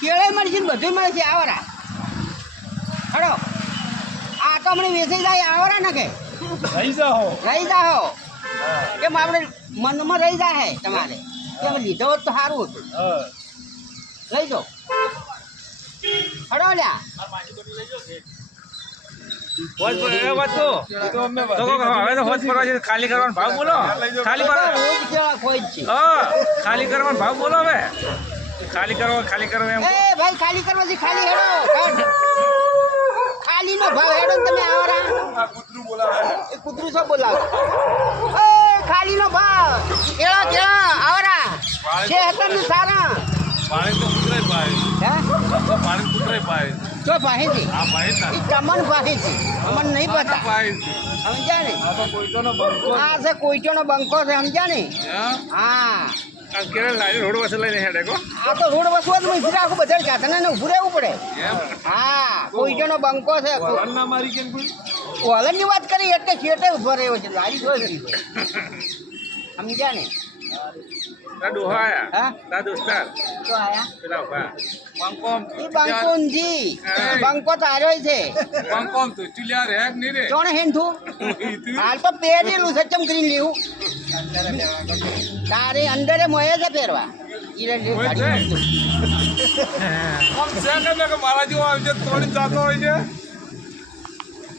કેળે મળશે ને બધું મળશે આવરા હડો આ તો હમણાં વેચાઈ જાય આવરા ને કે રહી જાઓ રહી જાઓ કેમ આપણે મનમાં રહી જાય તમારે કેમ લીધો હોત તો સારું હતું લઈ જાઓ હડો લ્યા ખાલી કરવાનો ભાવ બોલો ખાલી રોજ કેળા ખોઈ જ છે ખાલી કરવાનો ભાવ બોલો હવે ખાલી કરો એમ એ ભાઈ ખાલી કરવાથી ખાલી હેડો ખાલી નો ભાવ હેડો ને તમે આવરા એ કૂતરું શું બોલાવે એ ખાલી નો ભાવ કેળા કેળા આવરા છે હતા ને સારા પાણી તો કુતરાય પાય હે પાણી કુતરાય પાય જો પાહેથી આ પાય ના એ તમને પાહેથી અમને નહીં પતા પાય સમજ્યા ને આ તો કોઈનો બંકો આ છે કોઈચોનો બંકો છે સમજ્યા ને હા હા આ કેરે લારી રોડ વસે લઈને હેડે કો આ તો રોડ વસવા જ ઉભી રાખું બધા ચાતને ઉભું રહેવું પડે એમ હા કોઈચોનો બંકો છે વરણ ના મારી કેમ કોઈ કોલરની વાત કરી એટલે છેટે ઉભો રહ્યો છે લારી જોઈ લીધો સમજ્યા ને તા ડોહાયા હા તા દોસ્તાર તો આયા પેલા ભા બંકોમ એ બંકોનજી બંકો તાર્યો છે બંકોમ તો ચુલિયા રે ની રે કોણ હેંધું હાલ તો પહેરેલું છે ચમ કરીને લેવું તારે અંદરે મોયે છે પહેરવા ઈરે લે ગાડી આમ સેકન્ડ કે મારા જેવો આવી છે તોડી જાતો હોય છે